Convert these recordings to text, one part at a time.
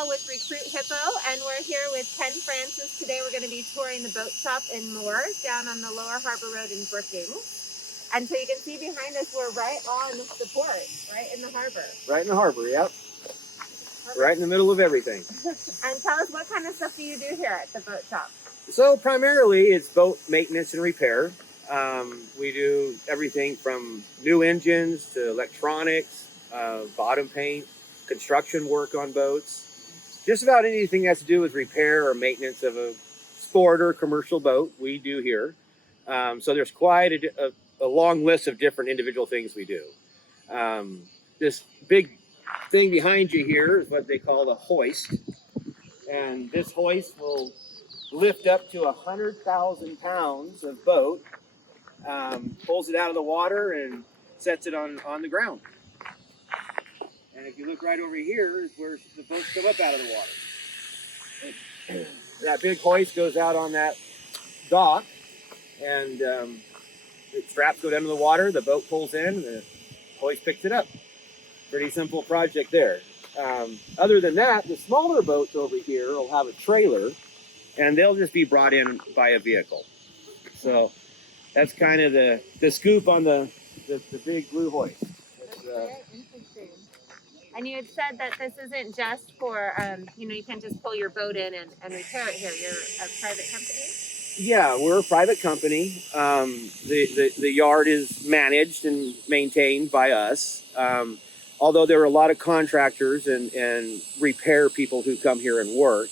Michelle with Recruit HIPPO, and we're here with Ken Francis. Today we're going to be touring the boat shop in Moores down on the Lower Harbor Road in Brookings. And so you can see behind us, we're right on the port, right in the harbor. Right in the harbor, yep. Right in the middle of everything. And tell us, what kind of stuff do you do here at the boat shop? So primarily it's boat maintenance and repair. We do everything from new engines to electronics, bottom paint, construction work on boats. Just about anything that has to do with repair or maintenance of a sport or commercial boat, we do here. So there's quite a long list of different individual things we do. This big thing behind you here is what they call the hoist. And this hoist will lift up to 100,000 pounds of boat, pulls it out of the water and sets it on the ground. And if you look right over here is where the boats come up out of the water. That big hoist goes out on that dock, and the straps go down to the water, the boat pulls in, the hoist picks it up. Pretty simple project there. Other than that, the smaller boats over here will have a trailer, and they'll just be brought in by a vehicle. So that's kind of the scoop on the big blue hoist. Very interesting. And you had said that this isn't just for, you can't just pull your boat in and repair it here. You're a private company? Yeah, we're a private company. The yard is managed and maintained by us. Although there are a lot of contractors and repair people who come here and work,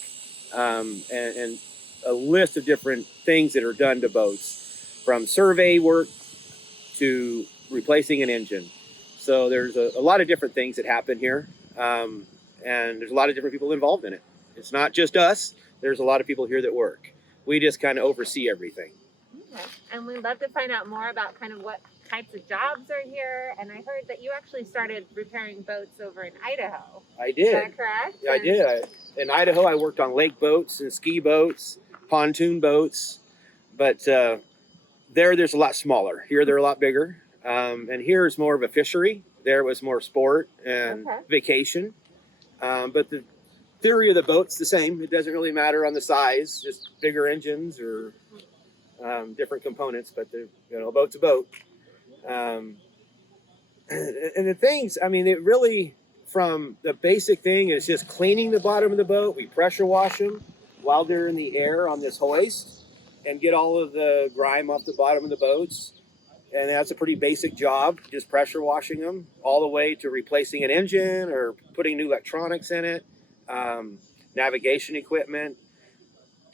and a list of different things that are done to boats, from survey work to replacing an engine. So there's a lot of different things that happen here, and there's a lot of different people involved in it. It's not just us. There's a lot of people here that work. We just kind of oversee everything. Okay. And we'd love to find out more about kind of what types of jobs are here. And I heard that you actually started repairing boats over in Idaho. I did. Is that correct? Yeah, I did. In Idaho, I worked on lake boats and ski boats, pontoon boats, but there's a lot smaller. Here, they're a lot bigger. And here is more of a fishery. There was more sport and vacation. But the theory of the boat's the same. It doesn't really matter on the size, just bigger engines or different components, but a boat's a boat. And the things, it really, from the basic thing is just cleaning the bottom of the boat. We pressure wash them while they're in the air on this hoist and get all of the grime off the bottom of the boats. And that's a pretty basic job, just pressure washing them, all the way to replacing an engine or putting new electronics in it, navigation equipment,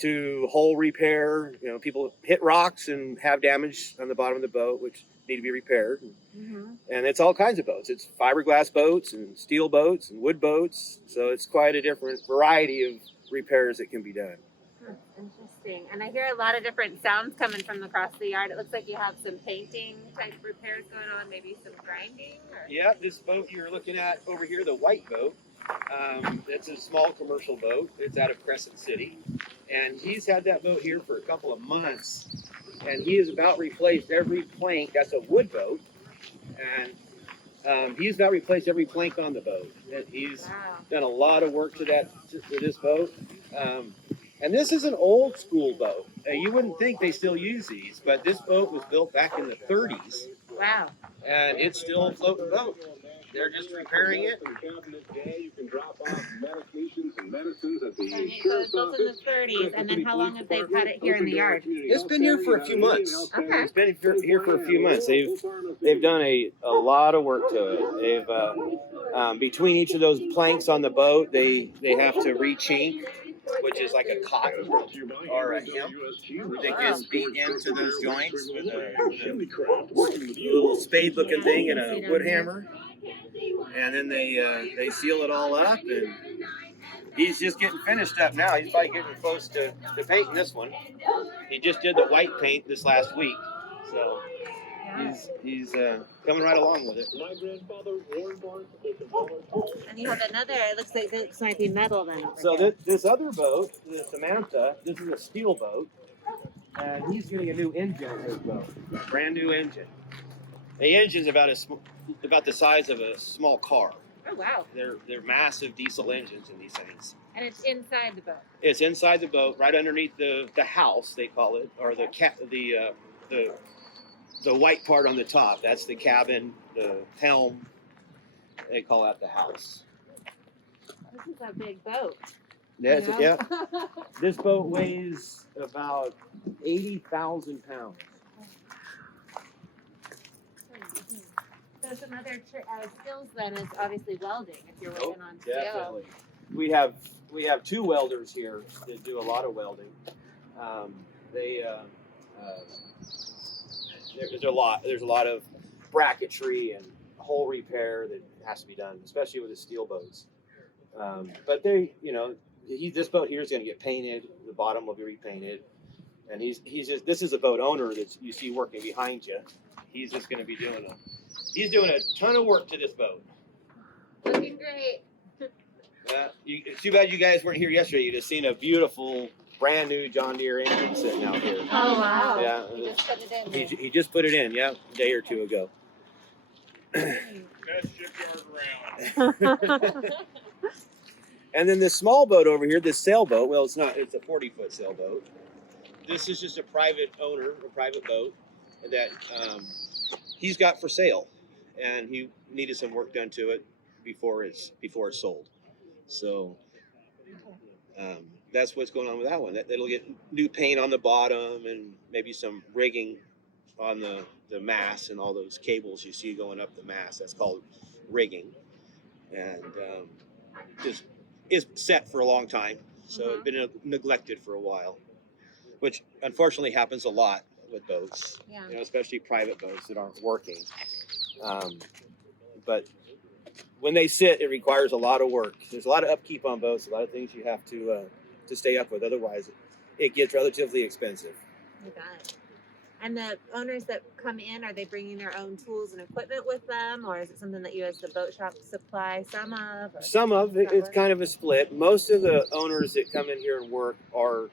to hull repair. People hit rocks and have damage on the bottom of the boat, which need to be repaired. And it's all kinds of boats. It's fiberglass boats and steel boats and wood boats. So it's quite a different variety of repairs that can be done. Interesting. And I hear a lot of different sounds coming from across the yard. It looks like you have some painting type repairs going on, maybe some grinding. Yeah, this boat you're looking at over here, the white boat, it's a small commercial boat. It's out of Crescent City. And he's had that boat here for a couple of months. And he has about replaced every plank. That's a wood boat. And he's about replaced every plank on the boat. And he's done a lot of work to this boat. And this is an old school boat. You wouldn't think they still use these, but this boat was built back in the 30s. Wow. And it's still a floating boat. They're just repairing it. You can drop off medications and medicines at the So it's built in the 30s, and then how long have they had it here in the yard? It's been here for a few months. Okay. It's been here for a few months. They've done a lot of work to it. They've between each of those planks on the boat, they have to re-chink, which is like a cotton or a hemp that gets beat into those joints with a little spade-looking thing and a wood hammer. And then they seal it all up, and he's just getting finished up now. He's probably getting close to painting this one. He just did the white paint this last week, so he's coming right along with it. And you have another, it looks like this might be metal then. So this other boat, the Samantha, this is a steel boat, and he's getting a new engine in his boat, a brand new engine. The engine's about the size of a small car. Oh wow! They're massive diesel engines in these things. And it's inside the boat. It's inside the boat, right underneath the house, they call it, or the white part on the top. That's the cabin, the helm. They call that the house. This is a big boat. That's, You know? yeah. This boat weighs about 80,000 pounds. So some other skills then is obviously welding if you're working on steel. Definitely. We have 2 welders here that do a lot of welding. There's a lot of bracketry and hole repair that has to be done, especially with the steel boats. But this boat here is going to get painted. The bottom will be repainted, and this is a boat owner that you see working behind you. He's just going to be doing a ton of work to this boat. Looking great. It's too bad you guys weren't here yesterday. You'd have seen a beautiful, brand new John Deere engine sitting out here. Oh wow! Yeah, He just put it in. he just put it in. Yeah, a day or 2 ago. Best shipyard around. And then this small boat over here, this sailboat. Well, it's not. It's a 40-foot sailboat. This is just a private owner, a private boat that he's got for sale, and he needed some work done to it before it's sold. So that's what's going on with that one. It'll get new paint on the bottom and maybe some rigging on the mast and all those cables you see going up the mast. That's called rigging, and just is set for a long time. So it's been neglected for a while, which unfortunately happens a lot with boats. Yeah. Especially private boats that aren't working. But when they sit, it requires a lot of work. There's a lot of upkeep on boats, a lot of things you have to stay up with. Otherwise, it gets relatively expensive. You got it. And the owners that come in, are they bringing their own tools and equipment with them, or is it something that you as the boat shop supply some of? Some of it, it's kind of a split. Most of the owners that come in here and work are,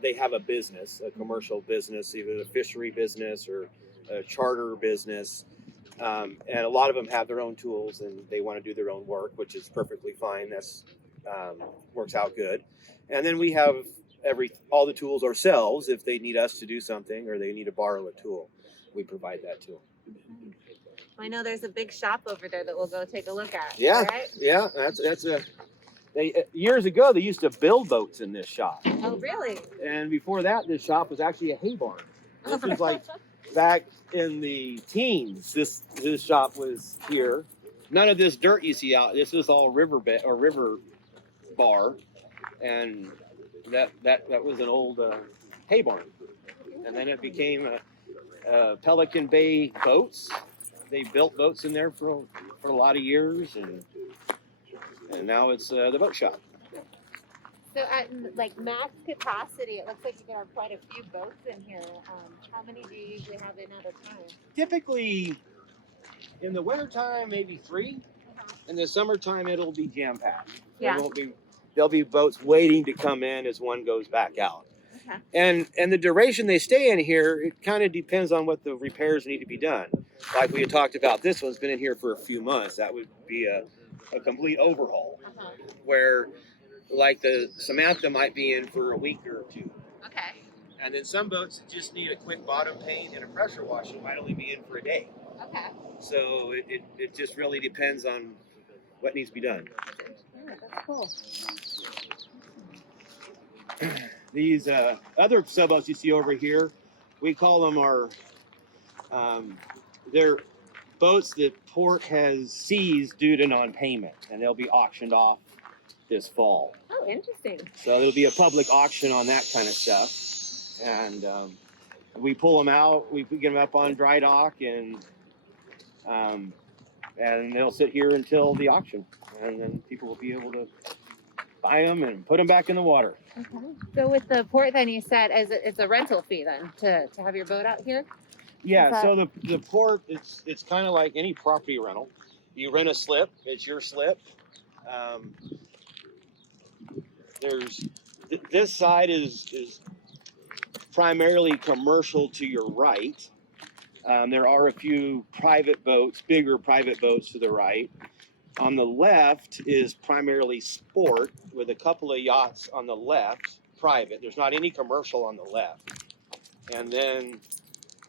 they have a business, a commercial business, either a fishery business or a charter business. And a lot of them have their own tools and they want to do their own work, which is perfectly fine. That's works out good. And then we have all the tools ourselves. If they need us to do something or they need to borrow a tool, we provide that tool. I know there's a big shop over there that we'll go take a look at. Yeah, right? yeah. Years ago they used to build boats in this shop. Oh, really? And before that, this shop was actually a hay barn. This was like back in the teens. This shop was here. None of this dirt you see out. This is all riverbed or river bar, and that was an old hay barn. And then it became Pelican Bay Boats. They built boats in there for a lot of years, and now it's the boat shop. So at max capacity, it looks like you can have quite a few boats in here. How many do you usually have in at a time? Typically, in the wintertime, maybe 3. In the summertime, it'll be jam-packed. Yeah. There'll be boats waiting to come in as one goes back out. Okay. And the duration they stay in here, it kind of depends on what the repairs need to be done. Like we had talked about, this one's been in here for a few months. That would be a complete overhaul. Where, like the Samantha might be in for a week or 2. Okay. And then some boats that just need a quick bottom paint and a pressure wash might only be in for a day. Okay. So it just really depends on what needs to be done. Yeah, that's cool. These other sailboats you see over here, we call them they're boats that port has seized due to non-payment, and they'll be auctioned off this fall. Oh, interesting. So there'll be a public auction on that kind of stuff, and we pull them out, we get them up on dry dock, and they'll sit here until the auction, and then people will be able to buy them and put them back in the water. Okay. So with the port, then you said it's a rental fee then to have your boat out here? Yeah, so the port, it's kind of like any property rental. You rent a slip, it's your slip. This side is primarily commercial to your right. There are a few private boats, bigger private boats to the right. On the left is primarily sport, with a couple of yachts on the left, private. There's not any commercial on the left. And then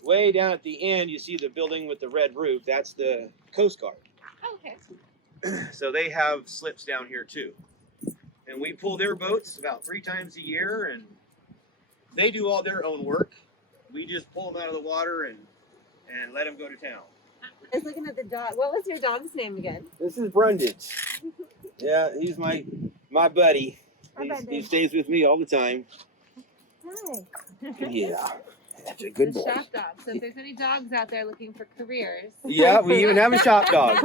way down at the end, you see the building with the red roof. That's the Coast Guard. Oh, okay. So they have slips down here too. And we pull their boats about 3 times a year, and they do all their own work. We just pull them out of the water and let them go to town. I was looking at the dog. What was your dog's name again? This is Brundage. Yeah, he's my buddy. He stays with me all the time. Hi. Yeah, that's a good The boy. shop dog. So if there's any dogs out there looking for careers. Yeah, we even have a shop dog.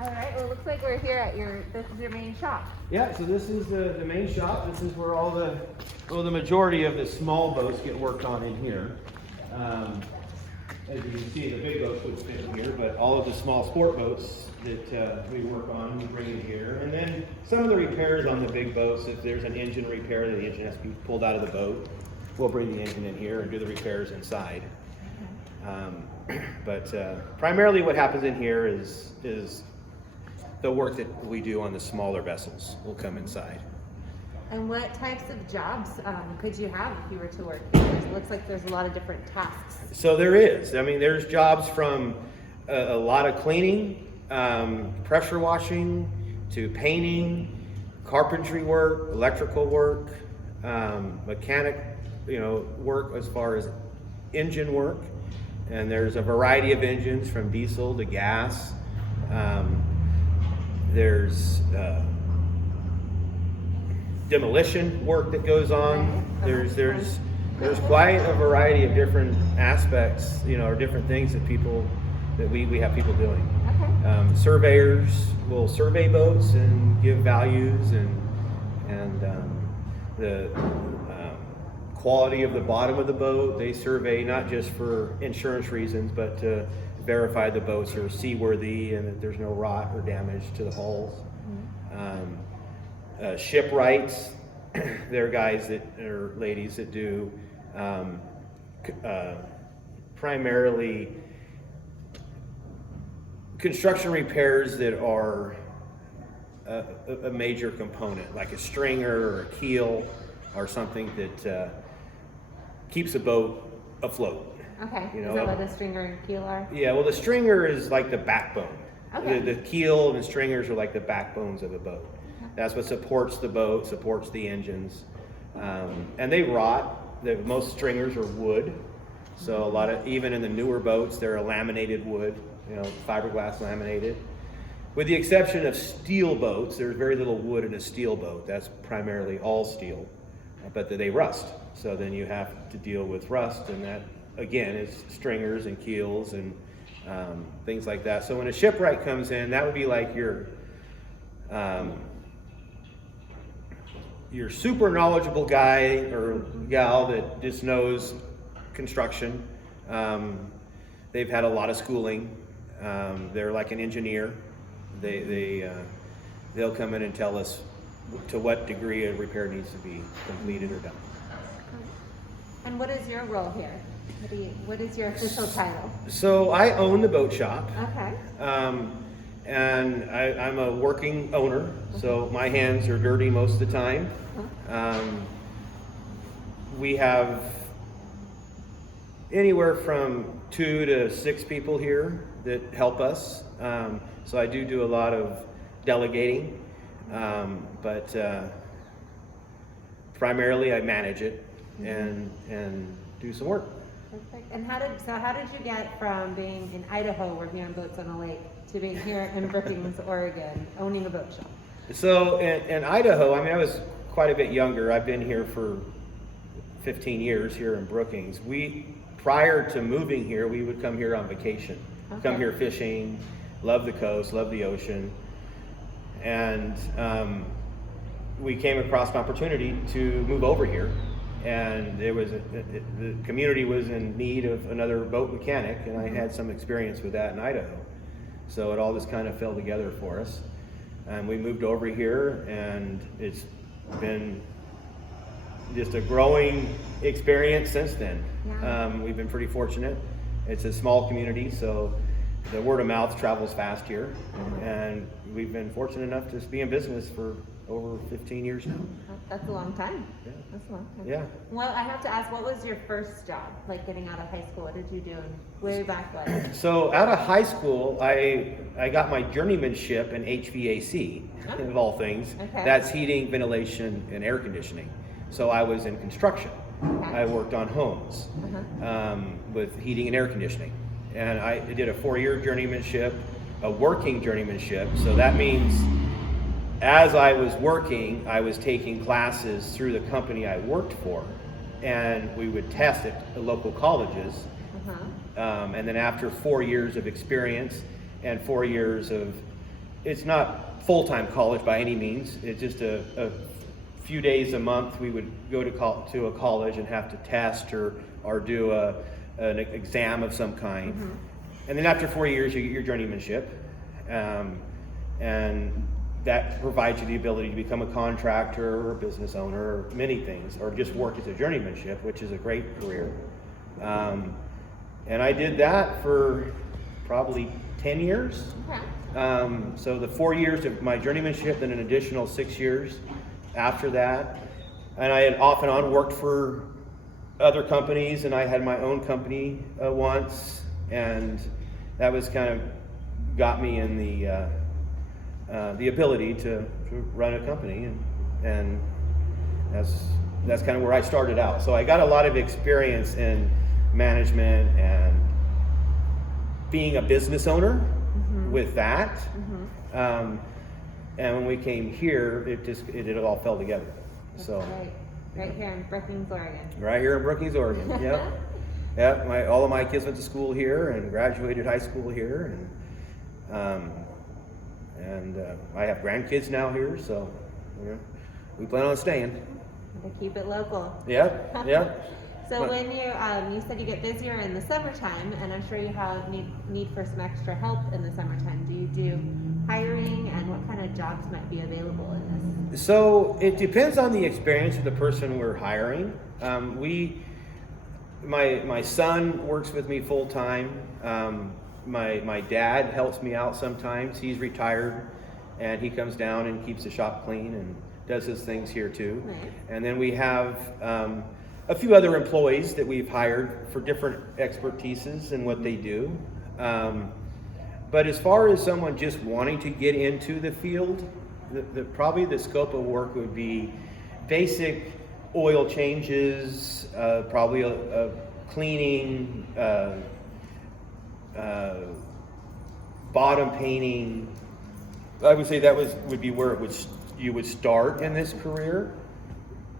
All right. Well, it looks like we're here at this is your main shop. Yeah, so this is the main shop. This is where all the majority of the small boats get worked on in here. As you can see, the big boats would fit in here, but all of the small sport boats that we work on, we bring in here. And then some of the repairs on the big boats, if there's an engine repair, the engine has to be pulled out of the boat, we'll bring the engine in here and do the repairs inside. But primarily what happens in here is the work that we do on the smaller vessels will come inside. And what types of jobs could you have if you were to work here? It looks like there's a lot of different tasks. So there is. I mean, there's jobs from a lot of cleaning, pressure washing, to painting, carpentry work, electrical work, mechanic, work as far as engine work. And there's a variety of engines from diesel to gas. There's demolition work that goes on. There's quite a variety of different aspects, or different things that we have people doing. Okay. Surveyors will survey boats and give values and the quality of the bottom of the boat. They survey not just for insurance reasons, but to verify the boats are seaworthy and that there's no rot or damage to the hulls. Shipwrights, they're guys or ladies that do primarily construction repairs that are a major component, like a stringer or a keel or something that keeps a boat afloat. Okay. Is that what a stringer and keel are? Yeah, well, the stringer is like the backbone. Okay. The keel and the stringers are like the backbones of a boat. That's what supports the boat, supports the engines. And they rot. Most stringers are wood. So even in the newer boats, they're a laminated wood, fiberglass laminated. With the exception of steel boats, there's very little wood in a steel boat. That's primarily all steel, but they rust. So then you have to deal with rust, and that, again, is stringers and keels and things like that. So when a shipwright comes in, that would be like your super knowledgeable guy or gal that just knows construction. They've had a lot of schooling. They're like an engineer. They'll come in and tell us to what degree a repair needs to be completed or done. And what is your role here? What is your official title? So I own the boat shop. Okay. And I'm a working owner, so my hands are dirty most of the time. We have anywhere from 2 to 6 people here that help us. So I do a lot of delegating, but primarily I manage it and do some work. Perfect. And how did you get from being in Idaho working on boats on a lake to being here in Brookings, Oregon, owning a boat shop? So in Idaho, I was quite a bit younger. I've been here for 15 years here in Brookings. Prior to moving here, we would come here on vacation, come here fishing, love the coast, love the ocean. And we came across an opportunity to move over here and there was the community was in need of another boat mechanic, and I had some experience with that in Idaho. So it all just kind of fell together for us. And we moved over here, and it's been just a growing experience since then. Yeah. We've been pretty fortunate. It's a small community, so the word of mouth travels fast here, and we've been fortunate enough to be in business for over 15 years now. That's a long time. Yeah. That's a long time. Yeah. Well, I have to ask, what was your first job, like getting out of high school? What did you do way back when? So out of high school, I got my journeymanship in HVAC, of all things. Okay. That's heating, ventilation, and air conditioning. So I was in construction. Okay. I worked on homes with heating and air conditioning. And I did a 4-year journeymanship, a working journeymanship. So that means as I was working, I was taking classes through the company I worked for, and we would test at the local colleges. And then after 4 years of experience and 4 years of, it's not full-time college by any means, it's just a few days a month we would go to a college and have to test or do an exam of some kind. And then after 4 years you get your journeymanship, and that provides you the ability to become a contractor or a business owner or many things, or just work as a journeymanship, which is a great career. And I did that for probably 10 years. Okay. So the 4 years of my journeymanship, then an additional 6 years after that. And I had off and on worked for other companies, and I had my own company once, and that was kind of got me in the ability to run a company, and that's kind of where I started out. So I got a lot of experience in management and being a business owner with that. And when we came here, it all fell together. That's So right here in Brookings, Oregon. right here in Brookings, Oregon. Yep. Yeah, all of my kids went to school here and graduated high school here, and I have grandkids now here, so we plan on staying. To keep it local. Yep. So when you said you get busier in the summertime, and I'm sure you have need for some extra help in the summertime. Do you do hiring, and what kind of jobs might be available in this? So it depends on the experience of the person we're hiring. My son works with me full time. My dad helps me out sometimes. He's retired, and he comes down and keeps the shop clean and does his things here too. Nice. And then we have a few other employees that we've hired for different expertises and what they do. But as far as someone just wanting to get into the field, probably the scope of work would be basic oil changes, probably a cleaning, bottom painting. I would say that would be where you would start in this career.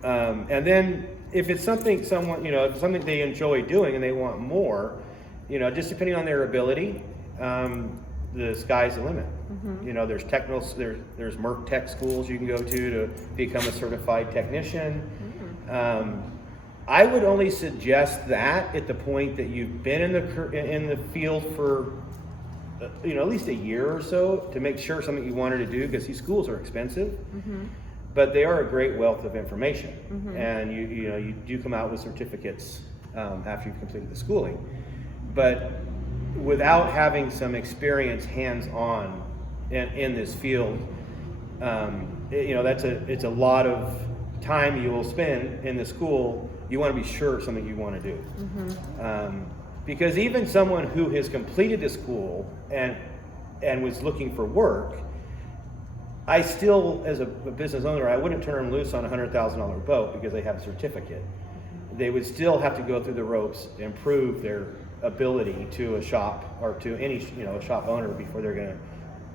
And then if it's something they enjoy doing and they want more, just depending on their ability, the sky's the limit. There's there's Merck Tech schools you can go to become a certified technician. I would only suggest that at the point that you've been in the field for at least a year or so, to make sure something you wanted to do, because these schools are expensive. But they are a great wealth of information, and you do come out with certificates after you've completed the schooling. But without having some experience hands-on in this field, it's a lot of time you will spend in the school. You want to be sure it's something you want to do, because even someone who has completed the school and was looking for work, I still, as a business owner, I wouldn't turn them loose on a $100,000 boat because they have a certificate. They would still have to go through the ropes and prove their ability to a shop or to any a shop owner before they're going to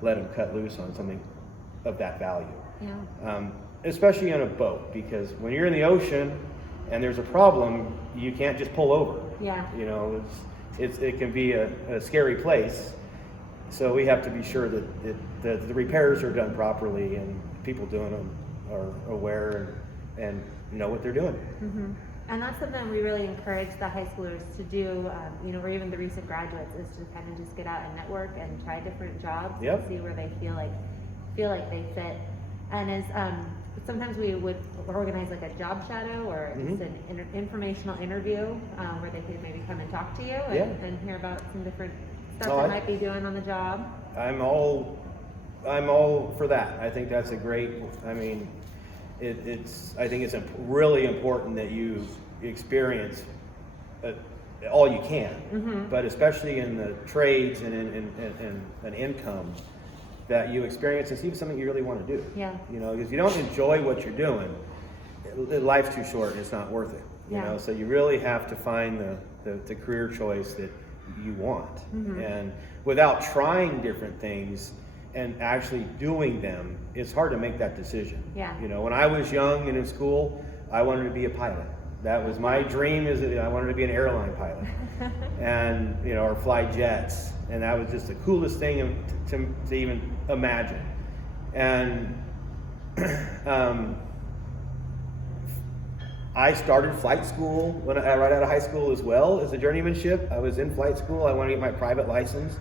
let them cut loose on something of that value. Especially on a boat, because when you're in the ocean and there's a problem, you can't just pull over. It can be a scary place. So we have to be sure that the repairs are done properly and people doing them are aware and know what they're doing. And that's something we really encourage the high schoolers to do, or even the recent graduates, is to kind of just get out and network and try different jobs Yep. and see where they feel like they fit. And as sometimes we would organize like a job shadow or just an informational interview where they could maybe come and talk to you and hear about some different stuff they might be doing on the job. I'm all for that. I think that's a great. I mean, I think it's really important that you experience all you can, but especially in the trades and in income, that you experience and see something you really want to do. Yeah. Because if you don't enjoy what you're doing, life's too short and it's not worth it. So you really have to find the career choice that you want. And without trying different things and actually doing them, it's hard to make that decision. Yeah. When I was young and in school, I wanted to be a pilot. That was my dream, is that I wanted to be an airline pilot and, or fly jets. And that was just the coolest thing to even imagine. And I started flight school right out of high school as well as a journeymanship. I was in flight school. I wanted to get my private license,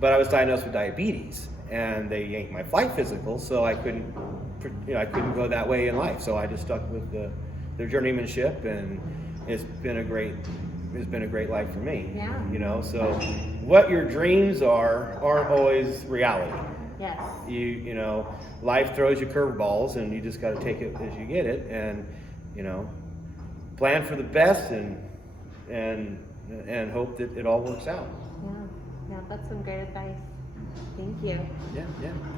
but I was diagnosed with diabetes, and they yanked my flight physical, so I couldn't go that way in life. So I just stuck with their journeymanship, and it's been a great life for me. Yeah. So what your dreams aren't always reality. Yes. Life throws you curveballs, and you just got to take it as you get it, and plan for the best and hope that it all works out. Yeah, that's some great advice. Thank you. Yeah.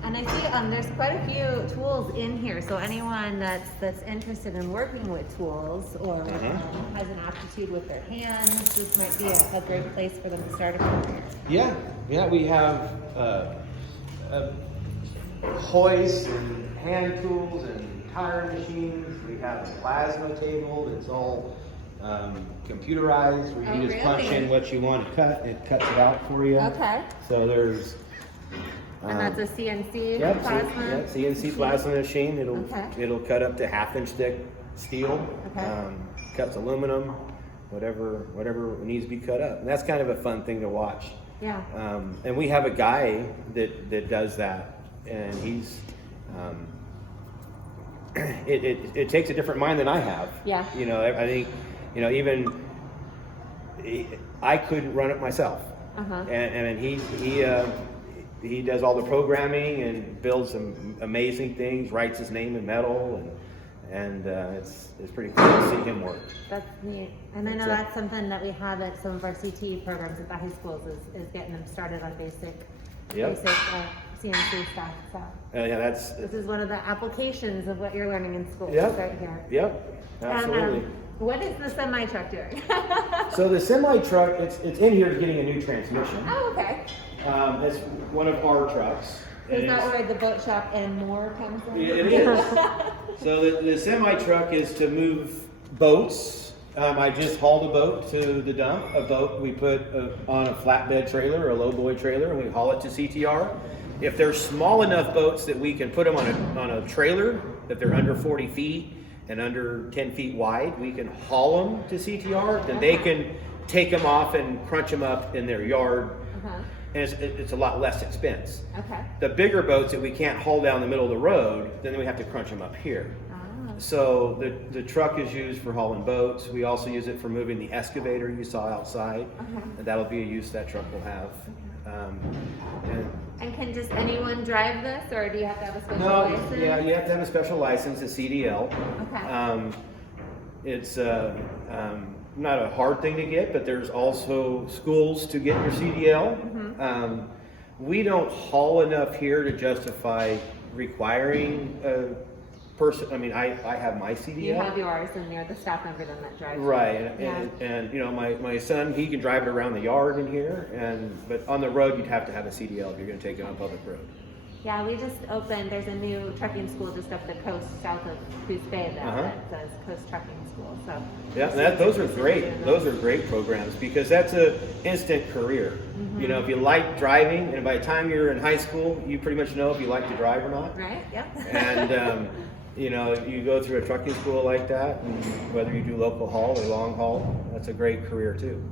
And I see there's quite a few tools in here, so anyone that's interested in working with tools or has an aptitude with their hands, this might be a great place for them to start a career. Yeah, we have hoists and hand tools and tire machines. We have a plasma table that's all computerized, where you just punch in what you want to cut, it cuts it out for you. Okay. So there's And that's a CNC Yep, plasma? CNC plasma machine. Okay. It'll cut up to 1/2 inch thick steel. Okay. Cuts aluminum, whatever needs to be cut up. And that's kind of a fun thing to watch. Yeah. And we have a guy that does that, and he's it takes a different mind than I have. Yeah. I think even I couldn't run it myself. And he does all the programming and builds some amazing things, writes his name in metal, and it's pretty cool to see him work. That's neat. And I know that's something that we have at some of our CTE programs at the high schools is getting them started on basic CNC stuff. So this is one of the applications of what you're learning in school right here. Yep, absolutely. And, what is the semi truck doing? So the semi truck, it's in here getting a new transmission. Oh, okay. It's one of our trucks. Is that where the boat shop and more comes in? It is. So the semi truck is to move boats. I just hauled a boat to the dump. A boat we put on a flatbed trailer or a lowboy trailer, and we haul it to CTR. If they're small enough boats that we can put them on a trailer, that they're under 40 feet and under 10 feet wide, we can haul them to CTR. Then they can take them off and crunch them up in their yard. And it's a lot less expense. Okay. The bigger boats that we can't haul down the middle of the road, then we have to crunch them up here. So the truck is used for hauling boats. We also use it for moving the excavator you saw outside. And that'll be a use that truck will have. And can just anyone drive this, or do you have to have a special No, license? yeah, you have to have a special license, a CDL. Okay. It's not a hard thing to get, but there's also schools to get your CDL. We don't haul enough here to justify requiring a person. I mean, I have my CDL. You have yours, and you're the staff member then that drives. Right, and my son, he can drive it around the yard in here, but on the road you'd have to have a CDL if you're going to take it on a public road. Yeah, we just opened, there's a new trucking school just up the coast south of Coos Bay that says Coast Trucking School. So yeah, those are great. Those are great programs because that's an instant career. If you like driving, and by the time you're in high school, you pretty much know if you like to drive or not. Right. Yep. And you know, you go through a trucking school like that, and whether you do local haul or long haul, that's a great career too.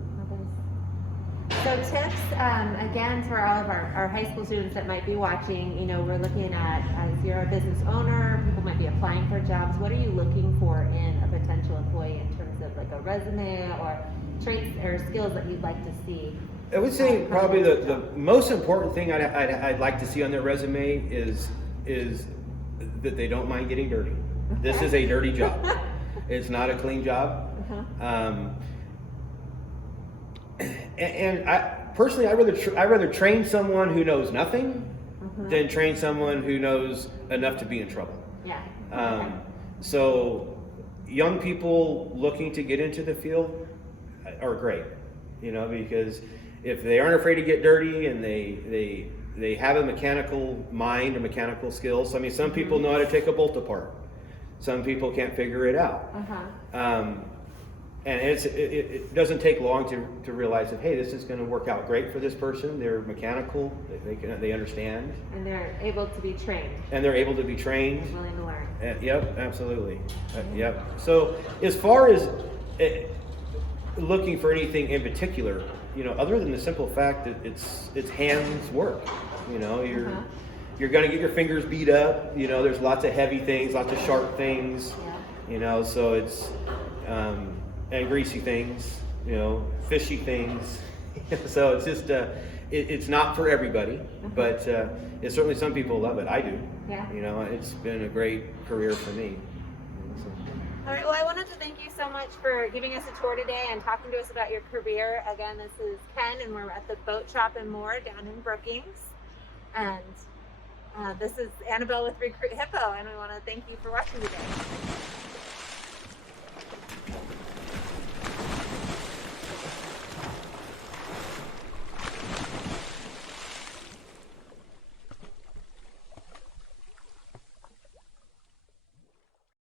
So tips, again, for all of our high school students that might be watching, you know, we're looking at, as you're a business owner, people might be applying for jobs. What are you looking for in a potential employee in terms of like a resume or traits or skills that you'd like to see? I would say probably the most important thing I'd like to see on their resume is that they don't mind getting dirty. This is a dirty job. It's not a clean job. And I personally, I rather train someone who knows nothing than train someone who knows enough to be in trouble. Yeah. So young people looking to get into the field are great, you know, because if they aren't afraid to get dirty and they have a mechanical mind or mechanical skills. I mean, some people know how to take a bolt apart. Some people can't figure it out. And it doesn't take long to realize that, hey, this is going to work out great for this person. They're mechanical. They understand. And they're able to be trained. And they're able to be trained. And willing to learn. Yep, absolutely. Yep. So as far as looking for anything in particular, you know, other than the simple fact that it's hands work, you know, you're going to get your fingers beat up. You know, there's lots of heavy things, lots of sharp things. You know, so it's and greasy things, you know, fishy things. So it's just it's not for everybody, but it's certainly some people love it. I do. Yeah. You know, it's been a great career for me. All right, well, I wanted to thank you so much for giving us a tour today and talking to us about your career. Again, this is Ken, and we're at the Boat Shop and More down in Brookings. And this is Annabelle with Recruit HIPPO, and we want to thank you for watching today.